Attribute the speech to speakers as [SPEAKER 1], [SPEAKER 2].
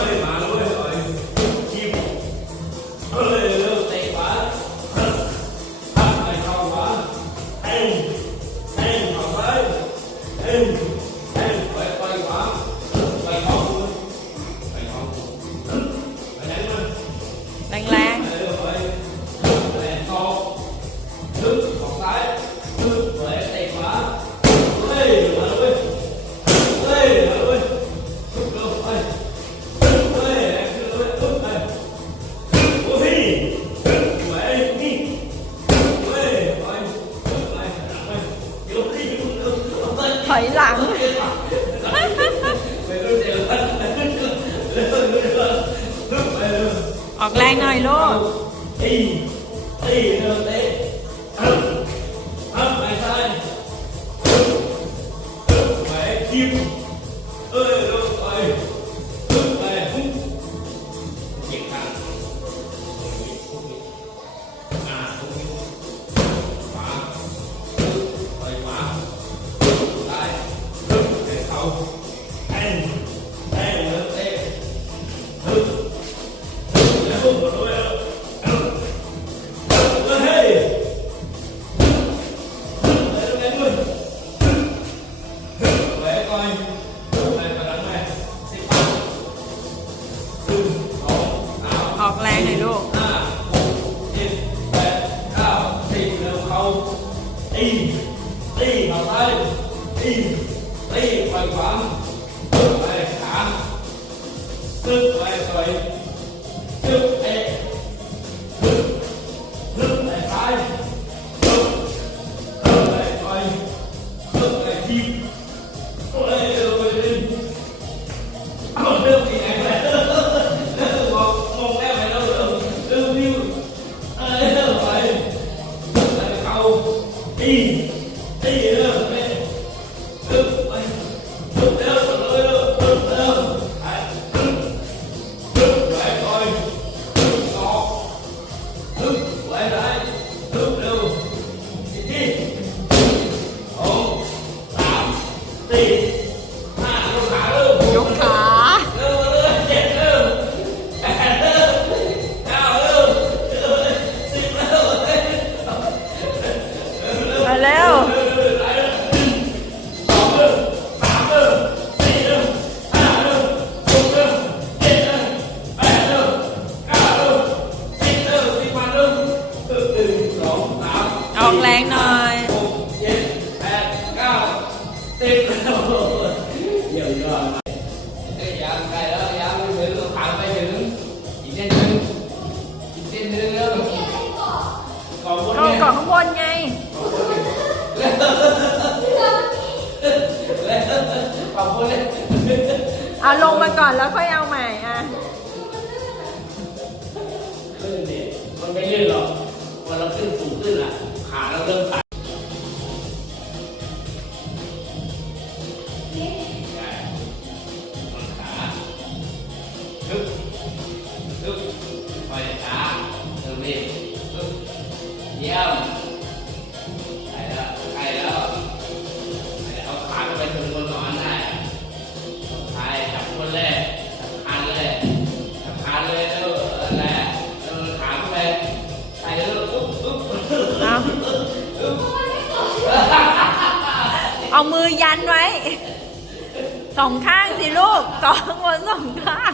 [SPEAKER 1] Lay ถอยหลัง
[SPEAKER 2] ออกแรงหน่อยลูก
[SPEAKER 1] ตีตีปล่อขวาตบไปขาตบไปต่ตบ I, I แรงหน่อยหกเจ็ดแปดเก้าสิบเดี๋ยวยอดยังไงแล้วยังไม่ถึงผ่านไปถึงอีกเส้นหนึ่งอีกเส้นหนึ่งเริ่มก่อนบ
[SPEAKER 2] นก่อนข้างบนไง
[SPEAKER 1] ก่อนบนเลย
[SPEAKER 2] เอาลงมาก่อนแล้วค่อยเอาใหม่อะ
[SPEAKER 1] มันไม่ลื่นหรอก พอเราขึ้นสูงขึ้นอะขาเราเริ่มตัน เอา
[SPEAKER 2] มือยันไว้ สองข้างสิลูกสอง
[SPEAKER 1] บนสอง
[SPEAKER 2] ข้า
[SPEAKER 1] ง